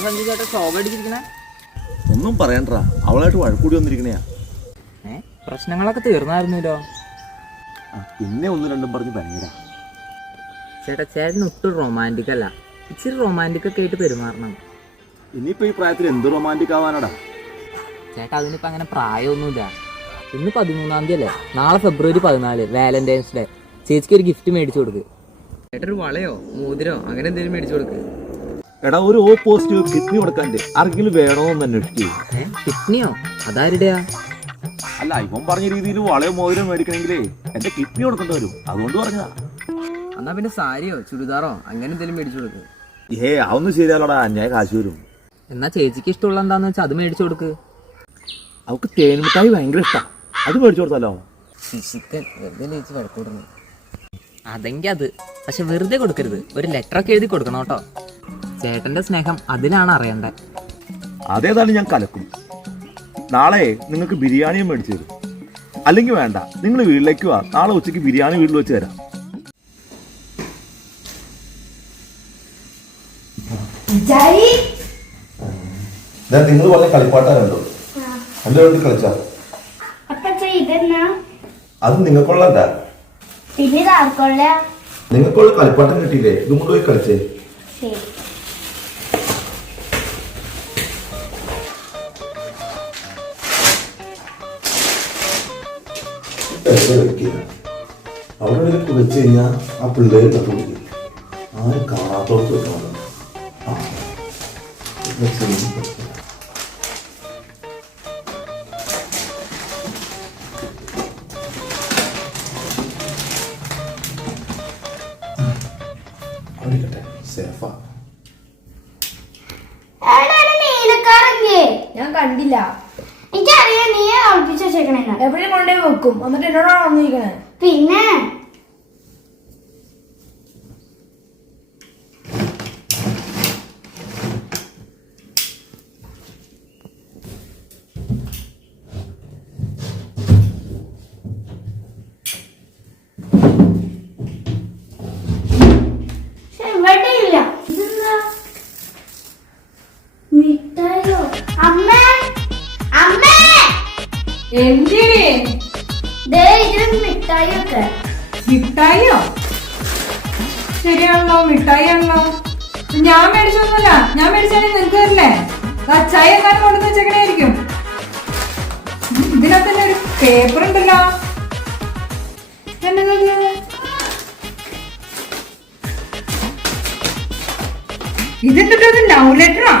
സഞ്ജു ചേട്ടാ ശോഭ അടിച്ചിരിക്കണേ. ഒന്നും പറയണ്ടാ. അവളായിട്ട് വഴക്കൂടി വന്നിരിക്കണയാ. ഏ പ്രശ്നങ്ങളൊക്കെ തീർന്നായിരുന്നല്ലോ. പിന്നെ ഒന്നും രണ്ടും പറഞ്ഞ് ഭയങ്കര ചേട്ടാ ചേട്ടൻ ഒട്ടും റൊമാന്റിക് അല്ല. ഇച്ചിരി റൊമാന്റിക് ഒക്കെ ആയിട്ട് പെരുമാറണം. ഇനിയിപ്പോ ഈ പ്രായത്തിൽ എന്ത് റൊമാന്റിക് ആവാനടാ? ചേട്ടാ അതിനിപ്പോ അങ്ങനെ പ്രായമൊന്നുമില്ല. ഇന്ന് പതിമൂന്നാം തീയതി അല്ലേ? നാളെ ഫെബ്രുവരി പതിനാല് വാലന്റൈൻസ് ഡേ. ചേച്ചിക്ക് ഒരു ഗിഫ്റ്റ് മേടിച്ചു കൊടുക്ക്. ചേട്ടൊരു ഒരു വളയോ മോതിരോ അങ്ങനെ എന്തെങ്കിലും മേടിച്ചു കൊടുക്ക്. എടാ ഒരു ഓ പോസിറ്റീവ് കിഡ്നി കൊടുക്കാണ്ട്. ആർക്കെങ്കിലും വേണമെന്ന് തന്നെ കിഡ്നിയോ അതാരുടെയാ? അല്ല ഇവൻ പറഞ്ഞ രീതിയിൽ വളരെ മോതിരം മേടിക്കണമെങ്കിലേ എന്റെ കിഡ്നി കൊടുക്കേണ്ടി വരും. അതുകൊണ്ട് പറഞ്ഞതാ. എന്നാ പിന്നെ സാരിയോ ചുരിദാറോ അങ്ങനെ എന്തെങ്കിലും മേടിച്ചു കൊടുക്ക്. ഏ അതൊന്നും ശരിയല്ലോടാ ഞാൻ കാശ് വരും. എന്നാ ചേച്ചിക്ക് ഇഷ്ടമുള്ള എന്താന്ന് വെച്ചാൽ അത് മേടിച്ചു കൊടുക്ക്. അവക്ക് തേൻമിഠായി ഭയങ്കര ഇഷ്ടാ. അത് മേടിച്ചു വെറുതെ ചേച്ചി വഴക്കൂടുന്നു അതെങ്കിൽ അത്. പക്ഷെ വെറുതെ കൊടുക്കരുത്. ഒരു ലെറ്റർ ഒക്കെ എഴുതി കൊടുക്കണം കേട്ടോ. ചേട്ടന്റെ സ്നേഹം അതിലാണ് അറിയണ്ടത് അതേതായാലും ഞാൻ കലക്കും. നാളെ നിങ്ങൾക്ക് ബിരിയാണിയും മേടിച്ചു തരും. അല്ലെങ്കിൽ വേണ്ട നിങ്ങൾ വീട്ടിലേക്ക് വാ. നാളെ ഉച്ചയ്ക്ക് ബിരിയാണി വീട്ടിൽ വെച്ച് തരാം. നിങ്ങൾ പറഞ്ഞ കളിപ്പാട്ടാനുണ്ടോ നല്ല വേണ്ടി കളിച്ചാ. അപ്പൊ ഇതെന്നാ? അത് നിങ്ങൾക്കുള്ളല്ല നിങ്ങൾക്കുള്ള കളിപ്പാട്ടം കിട്ടിയില്ലേ? ഇതും പോയി കളിച്ചേ. എവിടെ വെക്കുക. അവിടെ ഇടയ്ക്ക് വെച്ച് കഴിഞ്ഞാൽ ആ പിള്ളേർ കണ്ടുപിടിക്കും ആരും കാണാത്തവർക്ക് വെക്കണം ആ അവിടെ സേഫാ. ഞാൻ കണ്ടില്ല. എനിക്കറിയാം നീ ഒളിപ്പിച്ചു വെച്ചേക്കണേന്ന്. എവിടെയും കൊണ്ടുപോയി വെക്കും. എന്നിട്ട് എന്നോടാണ് വന്നിരിക്കണേ? പിന്നെ എന്തിനേ? മിഠായിയൊക്കെ. മിഠായിയോ? ശരിയാണല്ലോ മിഠായി ആണല്ലോ ഞാൻ മേടിച്ചൊന്നുമില്ല ഞാൻ മേടിച്ചാലും നിനക്ക് തരില്ലേ? അച്ചായ എങ്ങാനും കൊണ്ടുവന്ന് വെച്ചേക്കണായിരിക്കും ഇതിനകത്ത് തന്നെ ഒരു പേപ്പർ ഉണ്ടല്ലോ. എന്നതാ ഇത്? ഇതെന്തിട്ടോ ഇത്? ലവ് ലെറ്ററാ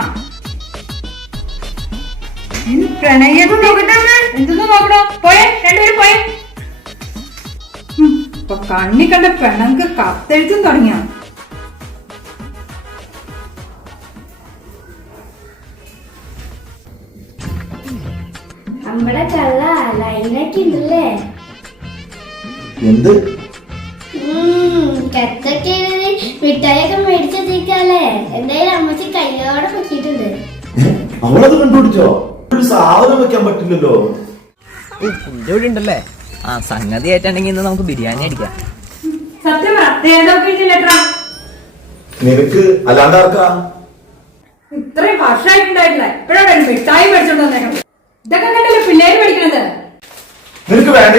പ്രണയം എന്തെന്ന് നോക്കണോ? പോയെ രണ്ടുപേരും പോയെ. ഇപ്പൊ കണ്ണി കണ്ട പെണ്ണുങ്ങൾക്ക് കത്തെഴുത്തും തുടങ്ങിയ? നമ്മുടെ കള്ള ലൈനൊക്കെ ഉണ്ടല്ലേ? എന്ത്? കത്തൊക്കെ എഴുതി മിഠായിയൊക്കെ മേടിച്ചെത്തിക്കാല്ലേ എന്തായാലും അമ്മച്ചി കയ്യോടെ പൊക്കിയിട്ടുണ്ട്. അവളത് കണ്ടുപിടിച്ചോ? ഒരു സാധനം വെക്കാൻ പറ്റില്ലല്ലോ. ഇവിടെ ഉണ്ടല്ലേ? ആ സംഗതി ആയിട്ടുണ്ടെങ്കിൽ ഇന്ന് നമുക്ക് ബിരിയാണി അടിക്കാം. നിനക്ക് അല്ലാണ്ട് ആർക്കാ ഇത്രയും വർഷമായിട്ടുണ്ടായിട്ടില്ല? ഇപ്പഴാണ് മിഠായി മേടിച്ചോണ്ട് വന്നേക്കണം. ഇതൊക്കെ കണ്ടല്ലേ പിള്ളേര് പഠിക്കണത്? നിനക്ക് വേണ്ടി